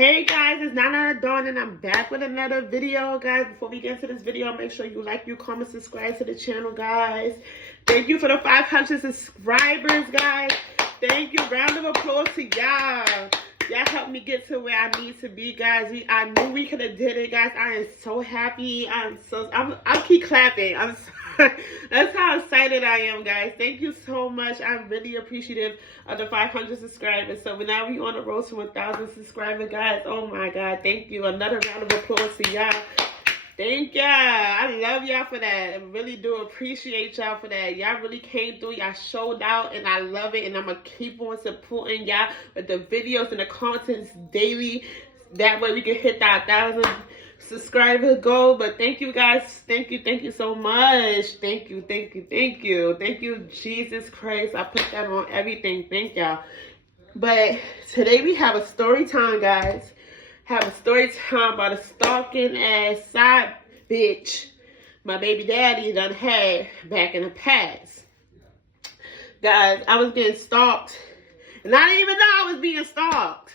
Hey guys, it's Nana Dawn and I'm back with another video, guys. Before we get into this video, make sure you like, you comment, subscribe to the channel, guys. Thank you for the 500 subscribers, guys. Thank you. Round of applause to y'all. Y'all helped me get to where I need to be, guys. I knew we could have did it, guys. I am so happy. I'll keep clapping. That's how excited I am, guys. Thank you so much. I'm really appreciative of the 500 subscribers. So now we on the road to 1,000 subscribers, guys. Oh my God. Thank you. Another round of applause to y'all. Thank y'all. I love y'all for that. I really do appreciate y'all for that. Y'all really came through. Y'all showed out and I love it. And I'm going to keep on supporting y'all with the videos and the contents daily. That way we can hit that 1,000 subscriber goal. But thank you guys. Thank you so much. Thank you, Jesus Christ. I put that on everything. Thank y'all. But today we have a story time, guys. Have a story time about a stalking ass side bitch my baby daddy done had back in the past. Guys, I was getting stalked and I didn't even know I was being stalked.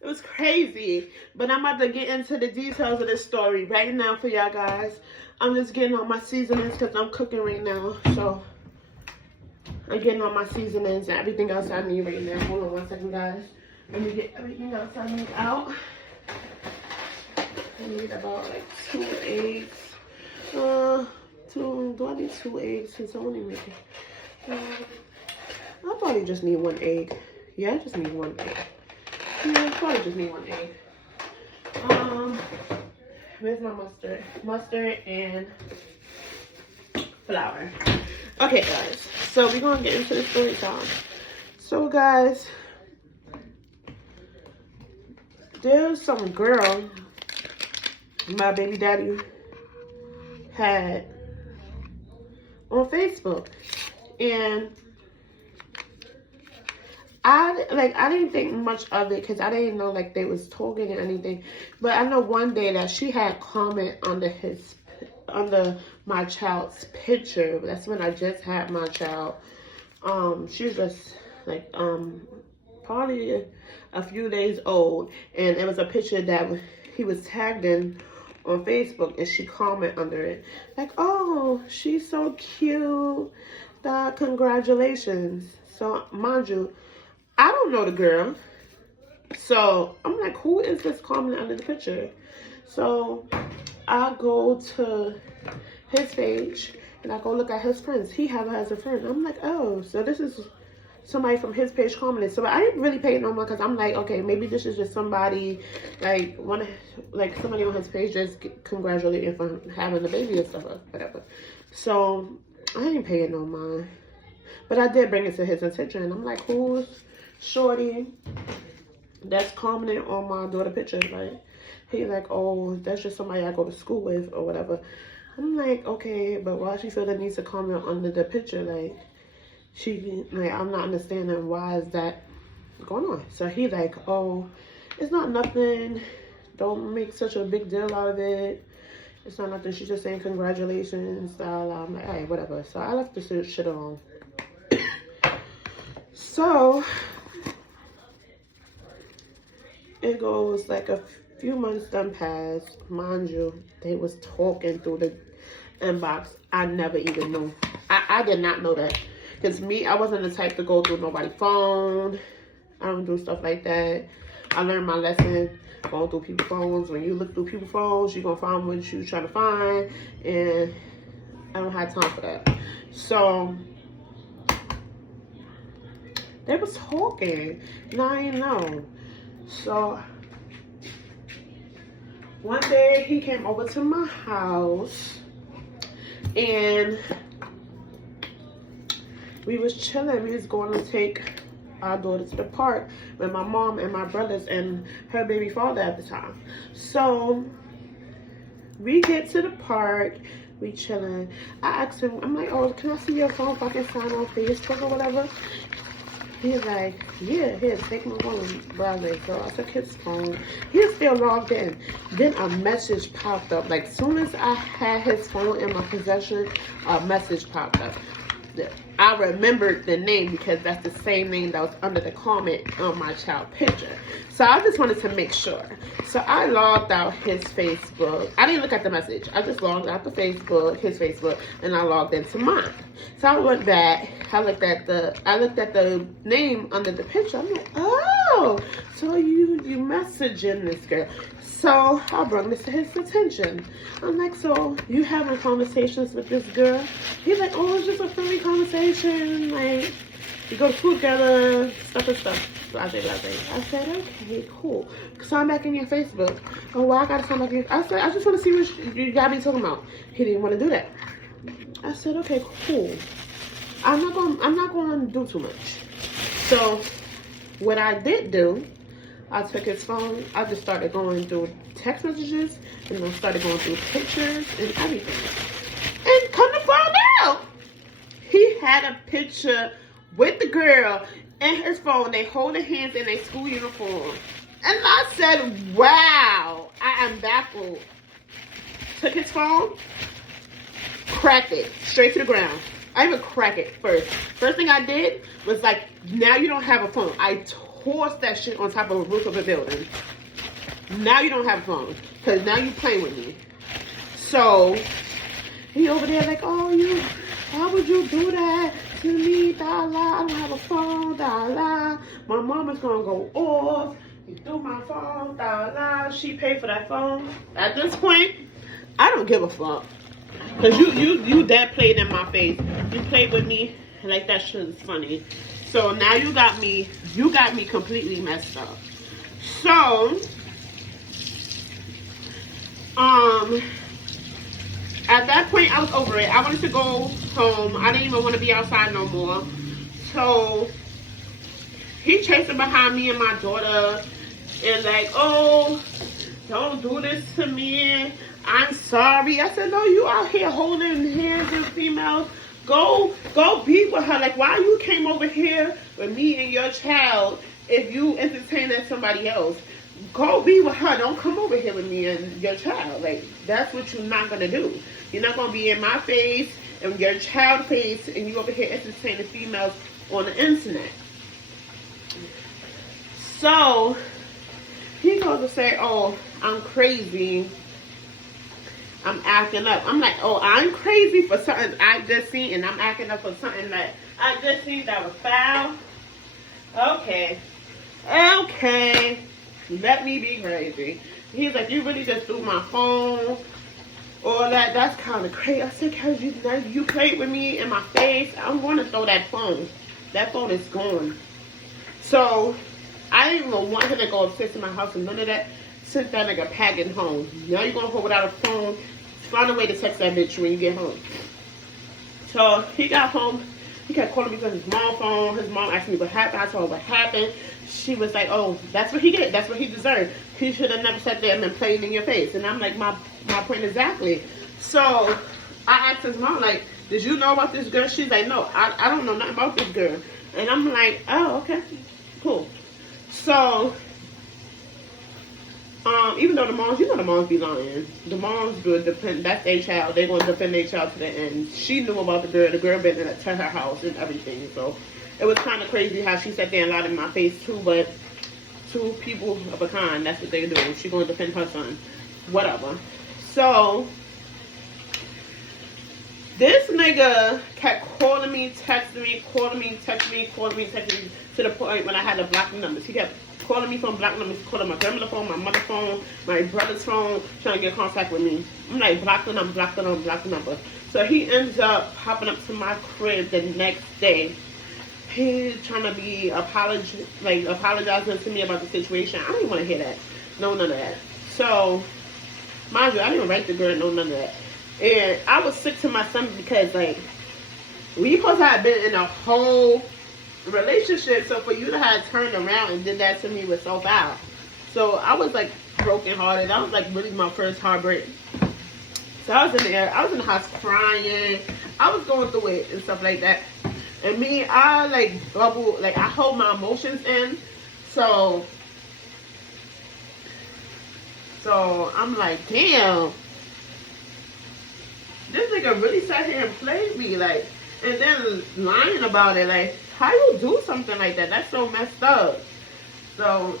It was crazy. But I'm about to get into the details of this story right now for y'all guys. I'm just getting on my seasonings because I'm cooking right now. So I'm getting on my seasonings and everything else I need right now. Hold on one second, guys. Let me get everything else I need out. I need about like 2 eggs. Do I need 2 eggs? Since I only make it. I probably just need 1 egg. Yeah, I just need 1 egg. Yeah, I probably just need 1 egg. Where's my mustard? Mustard and flour. Okay, guys. So we're gonna get into the story time. So, guys, there's some girl my baby daddy had on Facebook, and I didn't think much of it because I didn't know like they was talking or anything. But I know one day that she had comment under my child's picture. That's when I just had my child. She was just like probably a few days old, and it was a picture that he was tagged in on Facebook, and she commented under it like, "Oh, she's so cute. Congratulations." So mind you, I don't know the girl. So I'm like, who is this comment under the picture? So I go to his page and I go look at his friends. He has her as a friend. I'm like, oh, so this is somebody from his page commented. So I didn't really pay it no more because I'm like, okay, maybe this is just somebody like somebody on his page just congratulating for having a baby or stuff or whatever. So I didn't pay it no mind. But I did bring it to his attention, and I'm like, who's shorty that's commenting on my daughter picture? Like, he's like, oh, that's just somebody I go to school with or whatever. I'm like, okay, but why she feel the need to comment under the picture? Like, I'm not understanding why is that going on. So he's like, oh, it's not nothing. Don't make such a big deal out of it. It's not nothing. She's just saying congratulations. I'm like, hey, whatever. So I left this shit alone. So it goes like a few months done passed. Mind you, they was talking through the inbox. I never even knew. I did not know that. Because me, I wasn't the type to go through nobody's phone. I don't do stuff like that. I learned my lesson going through people's phones. When you look through people's phones, you're going to find what you're trying to find. And I don't have time for that. So they was talking. And I didn't know. So one day he came over to my house. And we was chilling. We was going to take our daughter to the park with my mom and my brothers and her baby father at the time. So we get to the park. We chilling. I asked him, I'm like, oh, can I see your phone so I can sign on Facebook or whatever? He's like, yeah, here, take my phone, brother. So I took his phone. He's still logged in. Then a message popped up. Like, soon as I had his phone in my possession, a message popped up. I remembered the name because that's the same name that was under the comment on my child picture. So I just wanted to make sure. So I logged out his Facebook. I didn't look at the message. I just logged out his Facebook, and I logged into mine. So I went back. I looked at the name under the picture. I'm like, oh, so you messaging this girl. So I brought this to his attention. I'm like, so you having conversations with this girl? He's like, oh, it's just a friendly conversation. Like, we go to school together, stuff and stuff. Blase. I said, okay, cool. So I'm back in your Facebook. Oh, well, I gotta come back in. I said, I just want to see what you got me talking about. He didn't want to do that. I said, okay, cool. I'm not gonna do too much. So what I did do, I took his phone. I just started going through text messages, and I started going through pictures and everything. And come to find out, he had a picture with the girl in his phone. They holding hands in a school uniform. And I said, wow, I am baffled. Took his phone, cracked it straight to the ground. I even cracked it first. First thing I did was like, now you don't have a phone. I tossed that shit on top of a roof of a building. Now you don't have a phone, because now you playing with me. So he over there like, oh, why would you do that to me? Da la, I don't have a phone. Da la, my mama's gonna go off. You threw my phone. Da la, she paid for that phone. At this point, I don't give a fuck, because you that played in my face. You played with me like that shit is funny. So now you got me completely messed up. So at that point I was over it. I wanted to go home. I didn't even want to be outside no more. So he chasing behind me and my daughter and like, oh, don't do this to me. I'm sorry. I said, no, you out here holding hands with females. Go be with her. Like, why you came over here with me and your child if you entertaining somebody else? Go be with her. Don't come over here with me and your child. Like, that's what you're not going to do. You're not going to be in my face and your child's face and you over here entertaining females on the internet. So he goes to say, oh, I'm crazy. I'm acting up. I'm like, oh, I'm crazy for something I just seen, and I'm acting up for something that I just seen that was foul. Okay. Let me be crazy. He's like, you really just threw my phone. All that. That's kind of crazy. I said, because you played with me in my face. I'm going to throw that phone. That phone is gone. So I didn't even want him to go upstairs to my house and none of that. Sent that nigga packing home. Now you're going to go without a phone. Find a way to text that bitch when you get home. So he got home. He kept calling me from his mom's phone. His mom asked me what happened. I told her what happened. She was like, oh, that's what he get. That's what he deserved. He should have never sat there and been playing in your face. And I'm like, my point exactly. So I asked his mom, like, did you know about this girl? She's like, no, I don't know nothing about this girl. And I'm like, oh, okay, cool. So even though the moms, the moms be lying. The moms would defend, that's their child. They're going to defend their child to the end. She knew about the girl. The girl been to her house and everything. So it was kind of crazy how she sat there and lied in my face too. But two people of a kind, that's what they do. She going to defend her son. Whatever. So this nigga kept calling me, texting me, to the point when I had to block the numbers. He kept calling me from block numbers, calling my grandmother's phone, my mother's phone, my brother's phone, trying to get in contact with me. I'm like, block the number. So he ends up popping up to my crib the next day. He's trying to be apologizing to me about the situation. I didn't want to hear that. No, none of that. So, mind you, I didn't write the girl, no, none of that. And I was sick to my stomach because, like, we supposed to have been in a whole relationship, so for you to have turned around and did that to me was so foul. So I was like broken hearted. That was like really my first heartbreak. So I was in the house crying. I was going through it and stuff like that. And me, I like bubble, like I hold my emotions in. So I'm like, damn, this nigga really sat here and played me. Like, And then lying about it, like, how you do something like that? That's so messed up. So,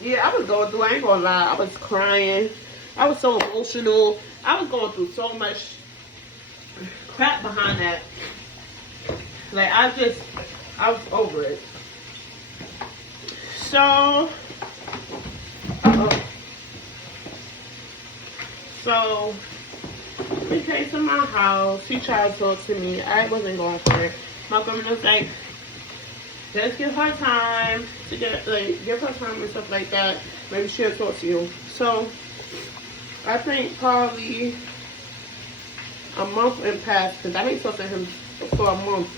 yeah, I was going through, I ain't gonna lie, I was crying. I was so emotional. I was going through so much crap behind that. Like, I was over it. So, so he came to my house. He tried to talk to me. I wasn't going for it. My grandma was like, just give her time to give her time and stuff like that. Maybe she'll talk to you. So, I think probably a month went past because I didn't talk to him for a month.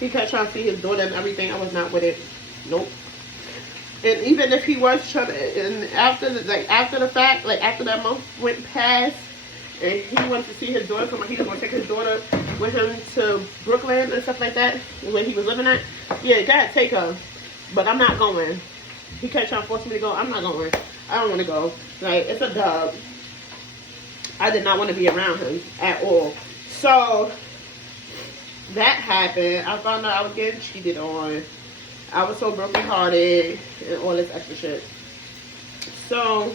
He kept trying to see his daughter and everything. I was not with it. Nope. And even if he was trying to, and after the fact, like after that month went past, and he wanted to see his daughter, so he was going to take his daughter with him to Brooklyn and stuff like that, where he was living at. Yeah, God, take her. But I'm not going. He kept trying to force me to go. I'm not going. I don't want to go. Like, it's a dub. I did not want to be around him at all. So, that happened. I found out I was getting cheated on. I was so brokenhearted and all this extra shit. So,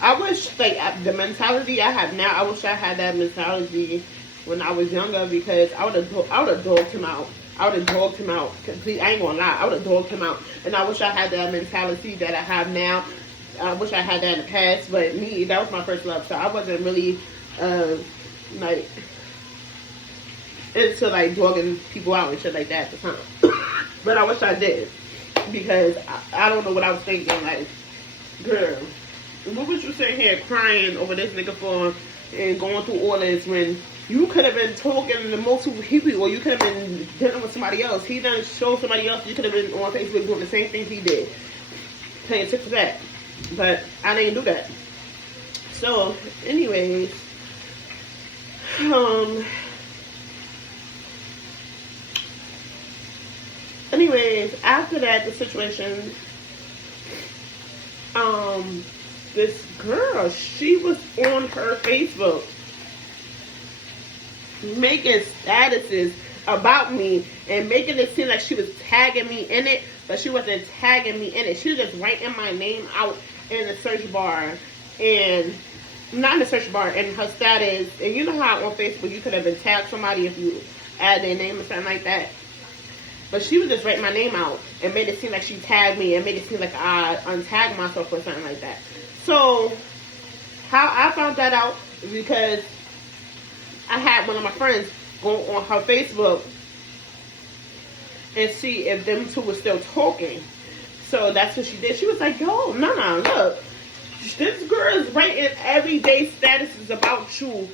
I wish, like, the mentality I have now, I wish I had that mentality when I was younger, because I would have dogged him out. I would have dogged him out. Complete. I ain't gonna lie. I would have dogged him out. And I wish I had that mentality that I have now. I wish I had that in the past. But me, that was my first love. So I wasn't really, like, into, like, dogging people out and shit like that at the time. But I wish I did. Because I don't know what I was thinking. Like, girl, what was you sitting here crying over this nigga for and going through all this when you could have been talking to multiple people, or you could have been dealing with somebody else? He done showed somebody else. You could have been on Facebook doing the same thing he did, playing tit for tat. But I didn't do that. So, anyways, after that, the situation, this girl, she was on her Facebook making statuses about me and making it seem like she was tagging me in it, but she wasn't tagging me in it. She was just writing my name out in the search bar, and not in the search bar, in her status. And you know how on Facebook you could have been tagged somebody if you add their name or something like that. But she was just writing my name out and made it seem like she tagged me and made it seem like I untagged myself or something like that. So, how I found that out is because I had one of my friends go on her Facebook and see if them two were still talking. So that's what she did. She was like, yo, Nana, look, this girl is writing everyday statuses about you.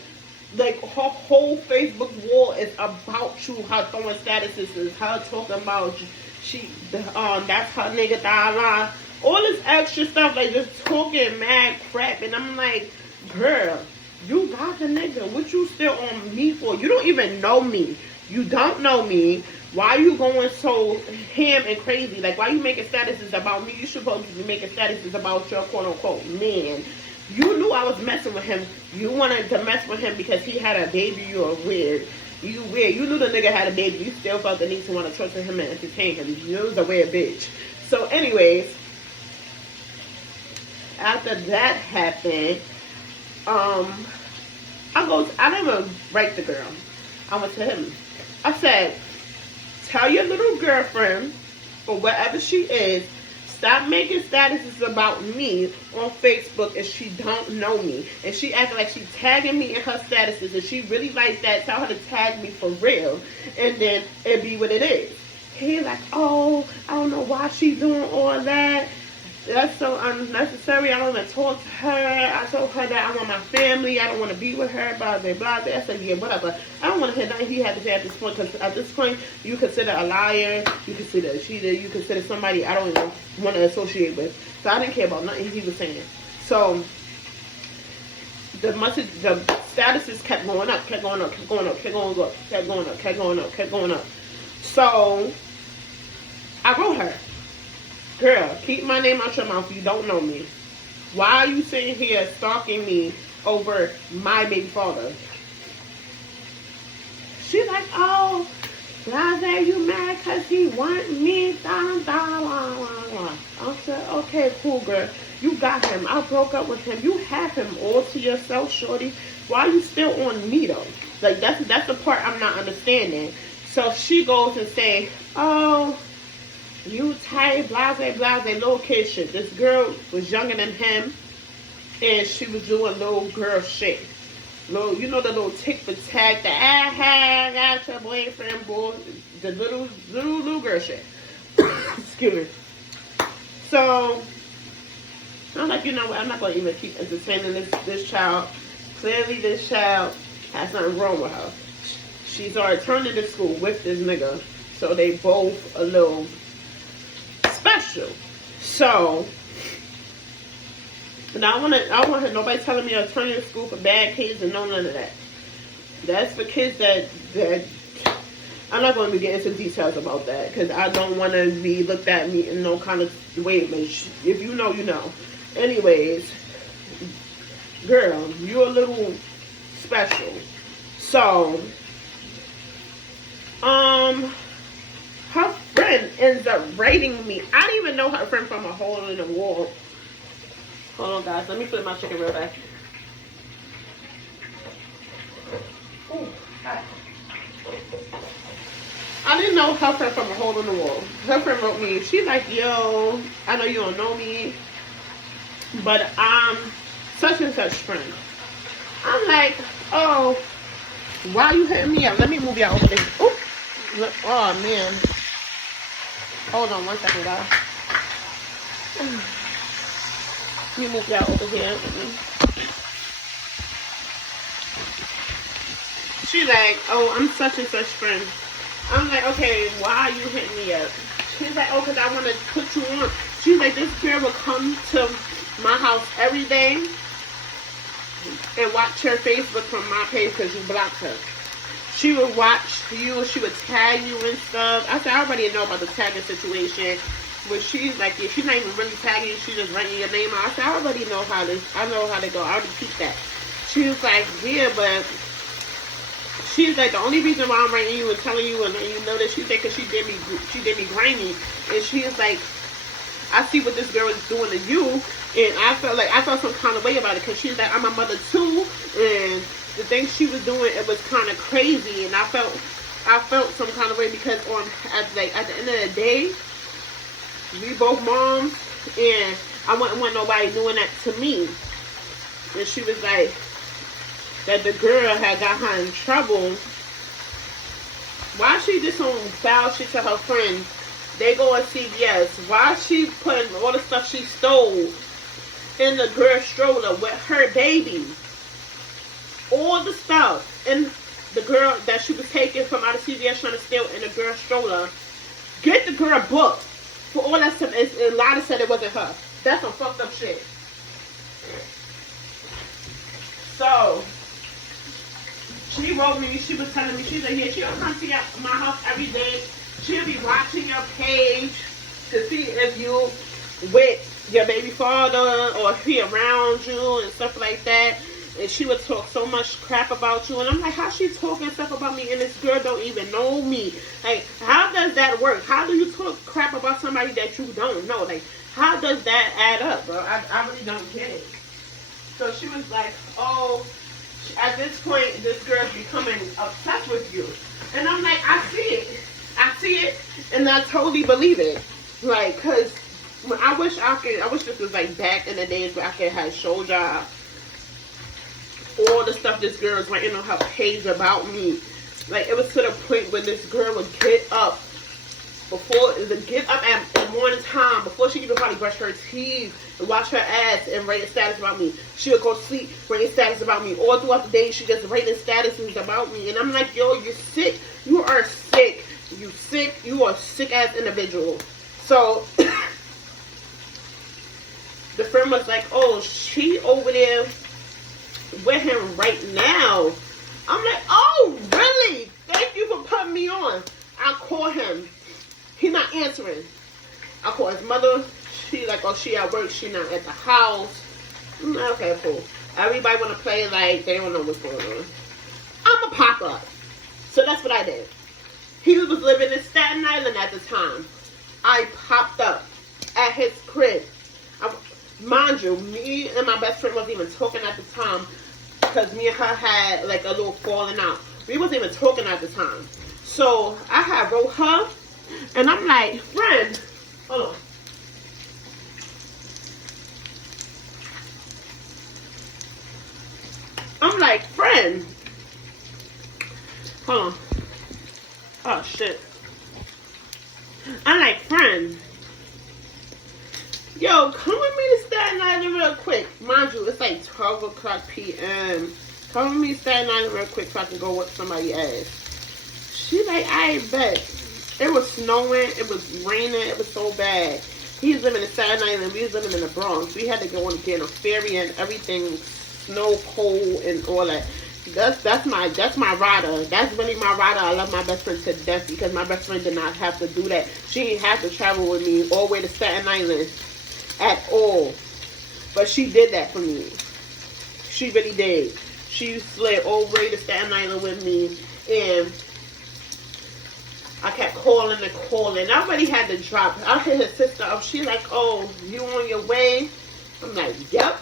Like, her whole Facebook wall is about you. Her throwing statuses is her talking about you. That's her nigga, da. All this extra stuff, like, just talking mad crap. And I'm like, girl, you got the nigga. What you still on me for? You don't even know me. You don't know me. Why you going so ham and crazy? Like, why you making statuses about me? You supposed to be making statuses about your quote-unquote man. You knew I was messing with him. You wanted to mess with him because he had a baby. You're weird. You weird. You knew the nigga had a baby. You still felt the need to want to trust him and entertain him. You was a weird bitch. So anyways, after that happened, I didn't even write the girl. I went to him. I said, tell your little girlfriend, or whatever she is, stop making statuses about me on Facebook if she don't know me. And she acting like she tagging me in her statuses. If she really like that, tell her to tag me for real. And then it be what it is. He like, oh, I don't know why she doing all that. That's so unnecessary. I don't even talk to her. I told her that I want my family. I don't want to be with her, blah, blah, blah. I said, yeah, whatever. I don't want to hear nothing he had to say at this point, because at this point, you consider a liar, you consider a cheater, you consider somebody I don't even want to associate with. So I didn't care about nothing he was saying. So the statuses kept going up, kept going up, kept going up, kept going up, kept going up, kept going up, kept going up. So I wrote her, girl, keep my name out your mouth. You don't know me. Why are you sitting here stalking me over my baby father? She's like, oh, Blase, you mad because he want me? Da, da, la, la, la. I said, okay, cool, girl. You got him. I broke up with him. You have him all to yourself, shorty. Why are you still on me, though? Like, that's the part I'm not understanding. So she goes and say, oh, you tight, blase, blase, little kid shit. This girl was younger than him, and she was doing little girl shit. Little, you know, the little tick for tag, the I got your boyfriend, boy, the little girl shit. Excuse me. So I'm like, you know what? I'm not gonna even keep entertaining this child. Clearly, this child has something wrong with her. She's already returning to school with this nigga, so they both a little special. So. And I don't want nobody telling me I'm turning to school for bad kids and none of that. That's for kids that I'm not going to be getting into details about that because I don't want to be looked at me in no kind of way. But if you know, you know. Anyways, girl, you're a little special. So, her friend ends up rating me. I didn't even know her friend from a hole in the wall. Hold on, guys. Let me put my chicken real back. Ooh, hi. I didn't know her friend from a hole in the wall. Her friend wrote me. She's like, yo, I know you don't know me, but I'm such and such friend. I'm like, oh, why you hitting me up? Let me move y'all over there. Ooh. Oh, man. Hold on one second, guys. You move that over here. She's like, oh, I'm such and such friend. I'm like, okay, why are you hitting me up? She's like, oh, because I want to put you on. She's like, this girl will come to my house every day and watch her Facebook from my page because you blocked her. She would watch you. She would tag you and stuff. I said, I already know about the tagging situation. But she's like, yeah, she's not even really tagging you. She's just writing your name out. I said, I already know how this. I know how to go. I already teach that. She was like, yeah, but she's like, the only reason why I'm writing you and telling you, and you know that she's like, because she did me grimy, and she is like, I see what this girl is doing to you, and I felt some kind of way about it, because she's like, I'm a mother too, and the things she was doing, it was kind of crazy, and I felt some kind of way because at the end of the day, we both moms, and I wouldn't want nobody doing that to me. And she was like, that the girl had got her in trouble. Why she just on foul shit to her friends? They go on CBS. Why she putting all the stuff she stole in the girl's stroller with her baby? All the stuff. And the girl that she was taking from out of CBS trying to steal in the girl's stroller. Get the girl booked. For all that stuff, a lot of said it wasn't her. That's some fucked up shit. So, she wrote me, she was telling me, she's like, yeah, she'll come to my house every day. She'll be watching your page to see if you with your baby father or if he around you and stuff like that. And she would talk so much crap about you. And I'm like, how's she talking stuff about me and this girl don't even know me? Like, how does that work? How do you talk crap about somebody that you don't know? Like, how does that add up, bro? I really don't get it. So she was like, oh, at this point, this girl's becoming obsessed with you. And I'm like, I see it. I see it. And I totally believe it. Like, because I wish this was like back in the days where I could have showed y'all all the stuff this girl was writing on her page about me. Like, it was to the point where this girl would get up at morning time before she even probably brush her teeth and wash her ass and write a status about me. She'll go to sleep, write a status about me. All throughout the day, she just writing statuses about me. And I'm like, yo, you're sick. You are sick. You sick. You are a sick ass individual. So the friend was like, oh, she over there with him right now. I'm like, oh, really? Thank you for putting me on. I call him. He not answering. I call his mother. She like, oh, she at work. She not at the house. I'm like, okay, cool. Everybody want to play like they don't know what's going on. I'm a pop up. So that's what I did. He was living in Staten Island at the time. I popped up at his crib. Mind you, me and my best friend wasn't even talking at the time because me and her had like a little falling out. We wasn't even talking at the time. So I had wrote her, and I'm like, friend, hold on. I'm like, friend. Hold on. Oh, shit. I'm like, friend. Yo, come with me to Staten Island real quick. Mind you, it's like 12 o'clock p.m. Come with me to Staten Island real quick so I can go with somebody's ass. She like, I bet. It was snowing. It was raining. It was so bad. He was living in Staten Island. We was living in the Bronx. We had to go and get a ferry and everything. Snow, cold, and all that. That's my rider. That's really my rider. I love my best friend to death because my best friend did not have to do that. She didn't have to travel with me all the way to Staten Island at all. But she did that for me. She really did. She slid all the way to Staten Island with me, and I kept calling and calling. I already had to drop. I hit her sister up. She's like, "Oh, you on your way?" I'm like, "Yep."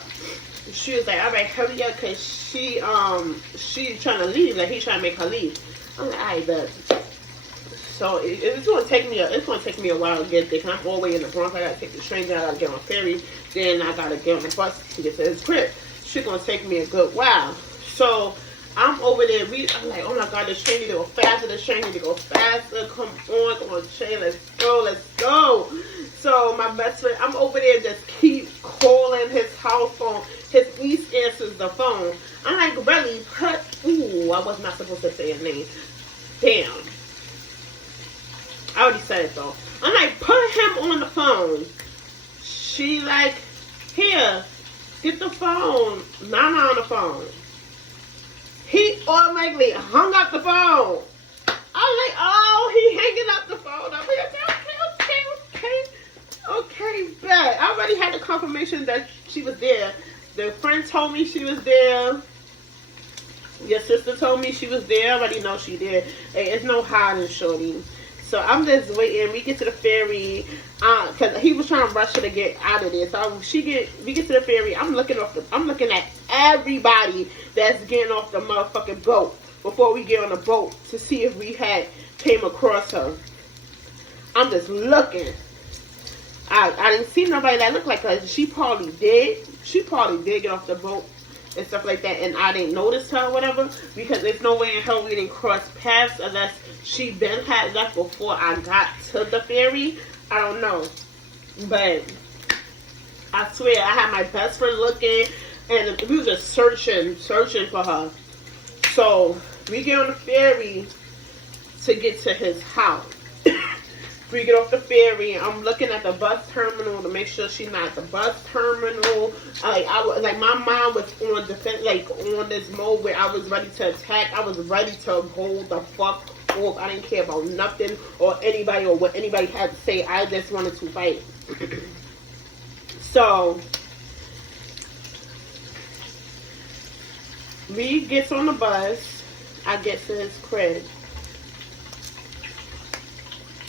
She was like, all right, hurry up, because she's trying to leave. Like, he's trying to make her leave. I'm like, all right, bet. So it's going to take me a while to get there, because I'm all the way in the Bronx. I got to take the train, then I got to get on a ferry, then I got to get on the bus to get to his crib. She's going to take me a good while. So I'm over there. I'm like, oh my God, this train need to go faster. This train need to go faster. Come on, train. Let's go. So my best friend, I'm over there, just keep calling his house phone. His niece answers the phone. I'm like, really? Ooh, I was not supposed to say a name. Damn. I already said it though. I'm like, put him on the phone. She like, here, get the phone. Nana on the phone. He automatically hung up the phone. I'm like, oh, he hanging up the phone. I'm like, okay, bet. I already had the confirmation that she was there. The friend told me she was there. Your sister told me she was there. I already know she did. Hey, it's no hiding, shorty. So I'm just waiting. We get to the ferry, cause he was trying to rush her to get out of there. So we get to the ferry. I'm looking at everybody that's getting off the motherfucking boat before we get on the boat to see if we came across her. I'm just looking. I didn't see nobody that looked like her. She probably did. She probably did get off the boat and stuff like that, and I didn't notice her or whatever, because there's no way in hell we didn't cross paths unless she had left before I got to the ferry. I don't know. But I swear, I had my best friend looking, and we were just searching for her. So we get on the ferry to get to his house. We get off the ferry. I'm looking at the bus terminal to make sure she's not at the bus terminal. Like my mind was on defense, like on this mode where I was ready to attack. I was ready to hold the fuck off. I didn't care about nothing or anybody or what anybody had to say. I just wanted to fight. So we gets on the bus. I get to his crib.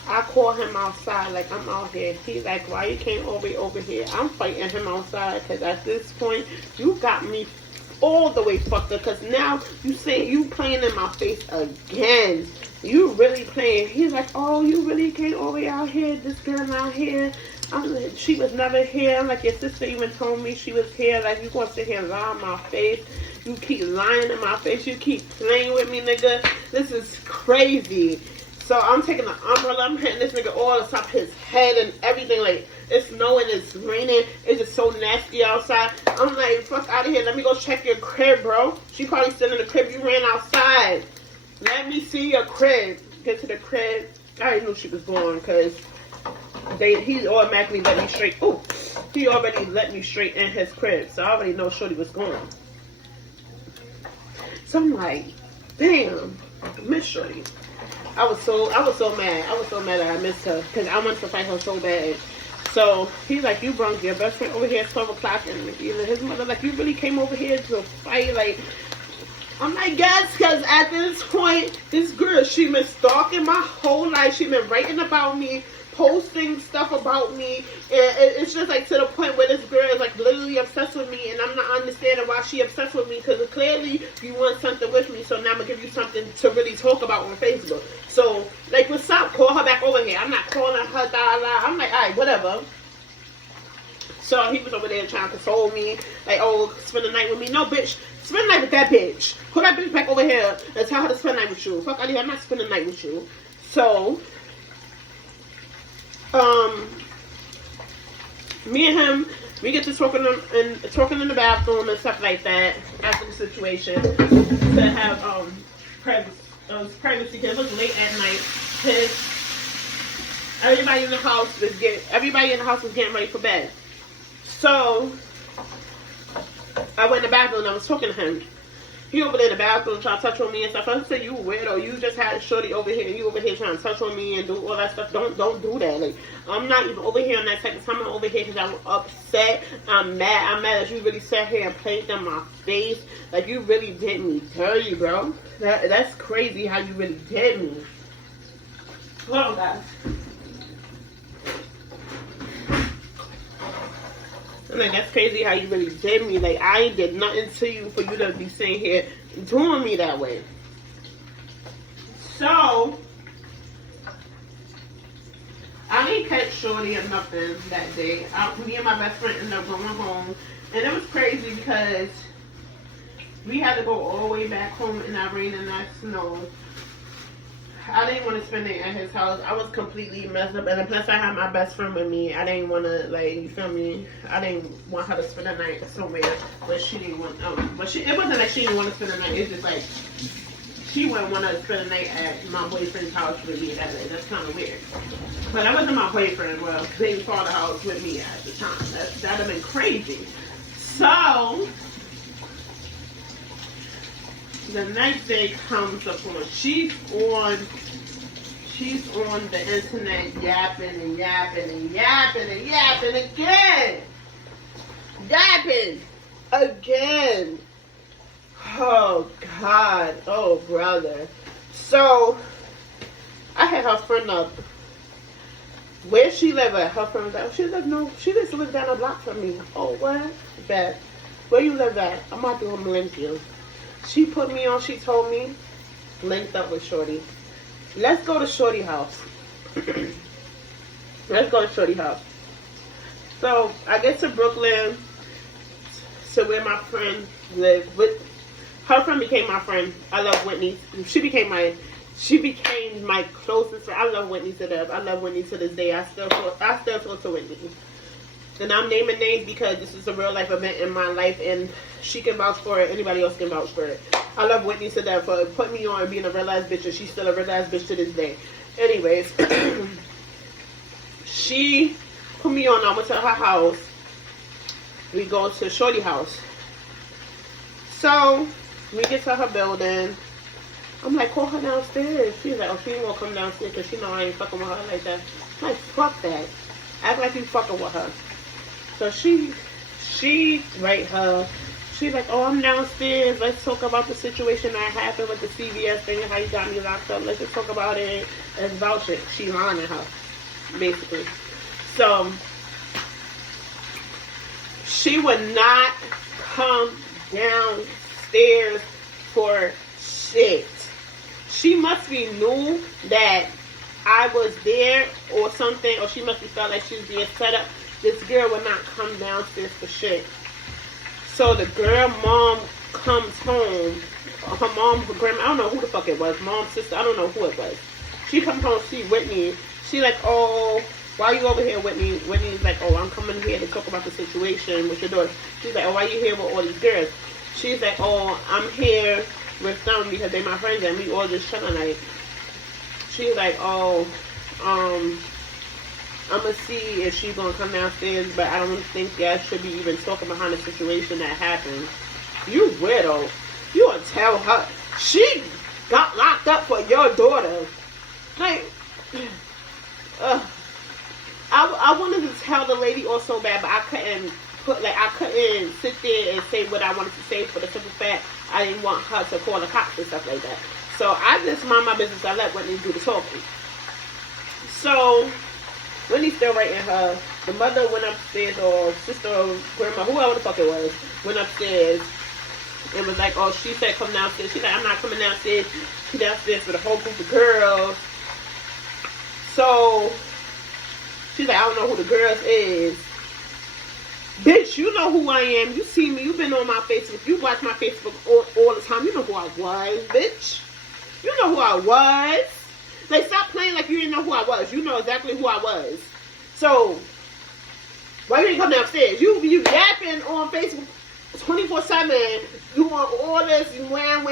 I call him outside, like, I'm out here. He's like, why you came over here? I'm fighting him outside, because at this point, you got me all the way fucked up, because now you say you playing in my face again. You really playing. He's like, oh, you really came over out here, this girl out here. I'm like, she was never here. I'm like, your sister even told me she was here. Like, you gonna sit here and lie in my face? You keep lying in my face. You keep playing with me, nigga. This is crazy. So I'm taking the umbrella, I'm hitting this nigga all on top of his head and everything. Like, it's snowing, it's raining, it's just so nasty outside. I'm like, fuck out of here, let me go check your crib, bro. She probably still in the crib, you ran outside. Let me see your crib. Get to the crib. I already knew she was gone, because he automatically let me straight. Oh, he already let me straight in his crib, so I already know shorty was gone. So I'm like, damn, miss shorty. I was so mad. I was so mad that I missed her, because I wanted to fight her so bad. So he's like, you brought your best friend over here at 12 o'clock, and his mother like, you really came over here to fight? Like, I'm like, yes, because at this point, this girl, she been stalking my whole life. She been writing about me, posting stuff about me. And it's just like to the point where this girl is like literally obsessed with me. And I'm not understanding why she obsessed with me, because clearly you want something with me. So now I'm going to give you something to really talk about on Facebook. So, like, what's up? Call her back over here. I'm not calling her, I'm like, all right, whatever. So he was over there trying to console me, like, oh, spend the night with me. No, bitch, spend the night with that bitch. Put that bitch back over here and tell her to spend the night with you. Fuck out of here, I'm not spending the night with you. So, me and him, we get to talking in the bathroom and stuff like that after the situation to have privacy. Because it was late at night. Everybody in the house was getting ready for bed. So, I went in the bathroom and I was talking to him. He over there in the bathroom trying to touch on me and stuff. I said, you weirdo. You just had a shorty over here and you over here trying to touch on me and do all that stuff. Don't do that. Like, I'm not even over here on that type of time. I'm over here because I'm upset. I'm mad. I'm mad that you really sat here and played in my face. Like, you really did me dirty, bro. That's crazy how you really did me. Hold on, guys. I'm like, that's crazy how you really did me. Like, I ain't did nothing to you for you to be sitting here doing me that way. So, I didn't catch shorty or nothing that day. Me and my best friend ended up going home. And it was crazy because we had to go all the way back home in that rain and that snow. I didn't want to spend it at his house. I was completely messed up, and plus I had my best friend with me. I didn't want to, like, you feel me? I didn't want her to spend the night somewhere, but she didn't want. But it wasn't like she didn't want to spend the night. It's just like she wouldn't want to spend the night at my boyfriend's house with me that day. That's kind of weird. But that wasn't my boyfriend. Well, baby father house with me at the time. That'd have been crazy. So. The next day comes upon. She's on the internet yapping and yapping and yapping and yapping again. Yapping again. Oh God. Oh brother. So I had her friend up. Where she live at? Her friend was like, she just live down a block from me. Oh what? Bet. Where you live at? I'm out there on Millennium. She put me on, she told me, linked up with shorty. Let's go to shorty house. Let's go to shorty house. So, I get to Brooklyn, to where my friend lived. Her friend became my friend. I love Whitney. She became my closest friend. I love Whitney to death. I love Whitney to this day. I still talk to Whitney. And I'm naming names because this is a real life event in my life, and she can vouch for it. Anybody else can vouch for it. I love Whitney to death for putting me on and being a real ass bitch, and she's still a real ass bitch to this day. Anyways, she put me on. I went to her house. We go to shorty house. So we get to her building. I'm like, call her downstairs. She's like, oh, she ain't gonna come downstairs because she know I ain't fucking with her like that. I'm like, fuck that. Act like you fucking with her. So she right her. She's like, oh, I'm downstairs. Let's talk about the situation that happened with the CVS thing and how you got me locked up. Let's just talk about it and vouch it. She lying to her, basically. So she would not come downstairs for shit. She must be knew that I was there or something, or she must have felt like she was being set up. This girl would not come downstairs for shit. So the girl mom comes home. Her mom, her grandma, I don't know who the fuck it was. Mom, sister, I don't know who it was. She comes home, see Whitney. She like, oh, why are you over here, Whitney? Whitney's like, oh, I'm coming here to talk about the situation with your daughter. She's like, oh, why are you here with all these girls? She's like, oh, I'm here with them because they my friends and we all just chilling. Like, she's like, oh, I'm gonna see if she's gonna come downstairs, but I don't think y'all should be even talking behind the situation that happened. You weirdo. You gonna tell her she got locked up for your daughter. Like, I wanted to tell the lady all so bad, but I I couldn't sit there and say what I wanted to say for the simple fact I didn't want her to call the cops and stuff like that. So I just mind my business. I let Whitney do the talking. So Whitney's still writing her. The mother went upstairs, or sister or grandma, whoever the fuck it was, went upstairs and was like, oh, she said come downstairs. She's like, I'm not coming downstairs. She's downstairs with a whole group of girls. So she's like, I don't know who the girls is. Bitch, you know who I am. You see me. You've been on my Facebook. You watch my Facebook all the time. You know who I was, bitch. You know who I was. Like, stop playing like you didn't know who I was. You know exactly who I was. So, why you didn't come downstairs? You yapping on Facebook 24/7. You want all this wham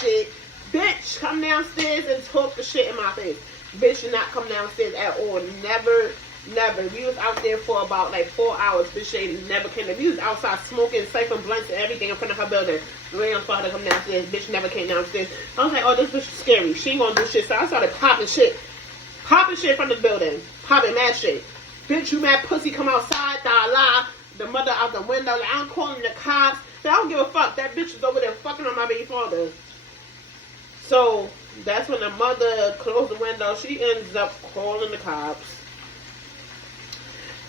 shit. Bitch, come downstairs and talk the shit in my face. Bitch did not come downstairs at all. Never. We was out there for about like 4 hours. Bitch ain't never came there. We was outside smoking, siphoning blunts and everything in front of her building. Waiting for her to come downstairs. Bitch never came downstairs. I was like, oh, this bitch is scary. She ain't gonna do shit. So I started popping shit from the building. Popping mad shit. Bitch, you mad pussy, come outside, la. The mother out the window, like, I'm calling the cops. So I don't give a fuck. That bitch is over there fucking on my baby father. So that's when the mother closed the window. She ends up calling the cops.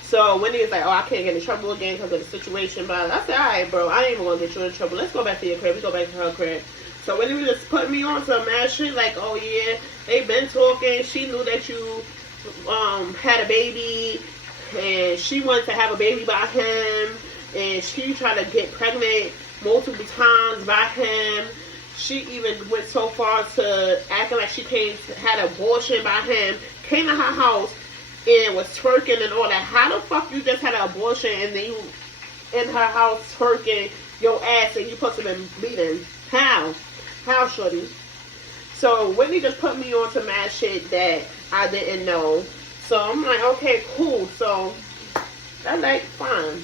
So Wendy was like, oh, I can't get in trouble again because of the situation. But I said, all right, bro, I ain't even going to get you in trouble. Let's go back to your crib. We go back to her crib. So Wendy was just putting me on some mad shit like, oh, yeah, they been talking. She knew that you had a baby, and she wanted to have a baby by him, and she tried to get pregnant multiple times by him. She even went so far to acting like she had an abortion by him, came to her house, and was twerking and all that. How the fuck you just had an abortion and then you in her house twerking your ass and you supposed to be bleeding? How, shorty? So Whitney just put me on some mad shit that I didn't know. So I'm like, okay, cool. So I'm like, fine.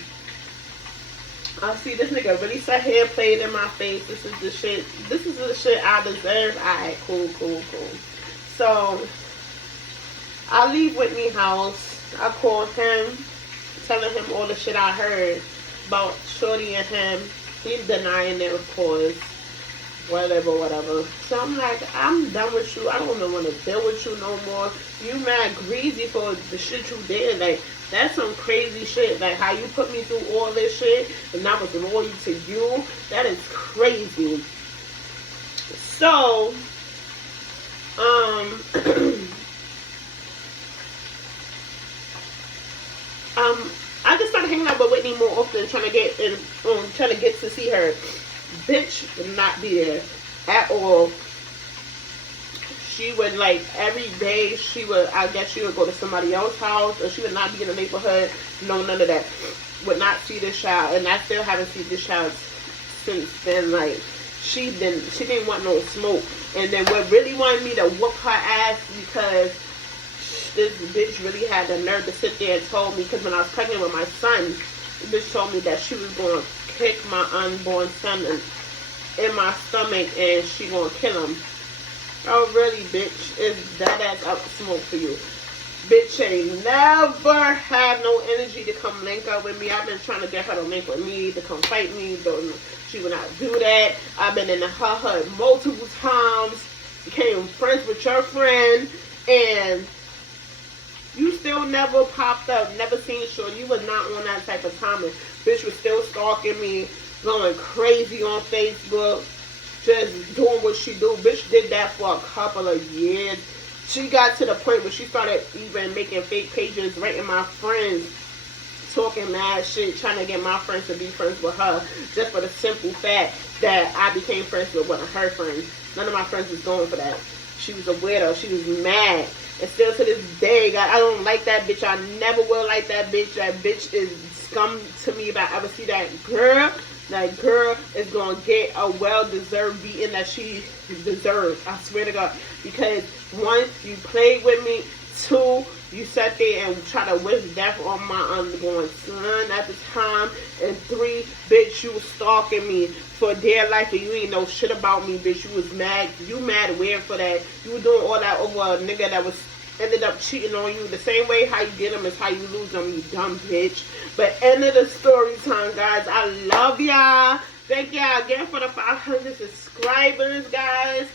I see this nigga really sat here and played in my face. This is the shit I deserve. Alright, cool. So I leave Whitney's house. I call him, telling him all the shit I heard about Shorty and him. He's denying it, of course. Whatever. So I'm like, I'm done with you. I don't even want to deal with you no more. You mad greasy for the shit you did. Like, that's some crazy shit. Like, how you put me through all this shit and I was loyal to you. That is crazy. So, I just started hanging out with Whitney more often, trying to get to see her. Bitch would not be there at all. She would, like, every day I guess she would go to somebody else's house, or she would not be in the neighborhood. No, none of that. Would not see this child, and I still haven't seen this child since then. Like, she didn't want no smoke. And then what really wanted me to whoop her ass, because this bitch really had the nerve to sit there and told me, because when I was pregnant with my son, this bitch told me that she was going to kick my unborn son in my stomach and she going to kill him. Oh, really, bitch? Is that ass up smoke for you? Bitch ain't never have no energy to come link up with me. I've been trying to get her to link with me, to come fight me. She would not do that. I've been in her hood multiple times. Became friends with your friend. And you still never popped up. Never seen Shorty. You was not on that type of timing. Bitch was still stalking me. Going crazy on Facebook. Just doing what she do. Bitch did that for a couple of years. She got to the point where she started even making fake pages, writing my friends, talking mad shit, trying to get my friends to be friends with her, just for the simple fact that I became friends with one of her friends. None of my friends was going for that. She was a weirdo. She was mad. And still to this day, God, I don't like that bitch. I never will like that bitch. That bitch is scum to me if I ever see that girl. That girl is going to get a well-deserved beating that she deserves. I swear to God. Because one, you played with me. Two, you sat there and tried to wish death on my unborn son at the time. And three, bitch, you was stalking me for dear life and you ain't know shit about me, bitch. You was mad. You mad weird for that. You were doing all that over a nigga that was ended up cheating on you. The same way how you get them is how you lose them, you dumb bitch. But end of the story time, guys. I love y'all. Thank y'all again for the 500 subscribers, guys.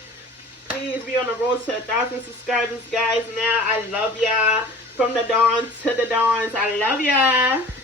Please be on the road to 1,000 subscribers, guys. Now, I love y'all. From the dawn to the dawns. I love y'all.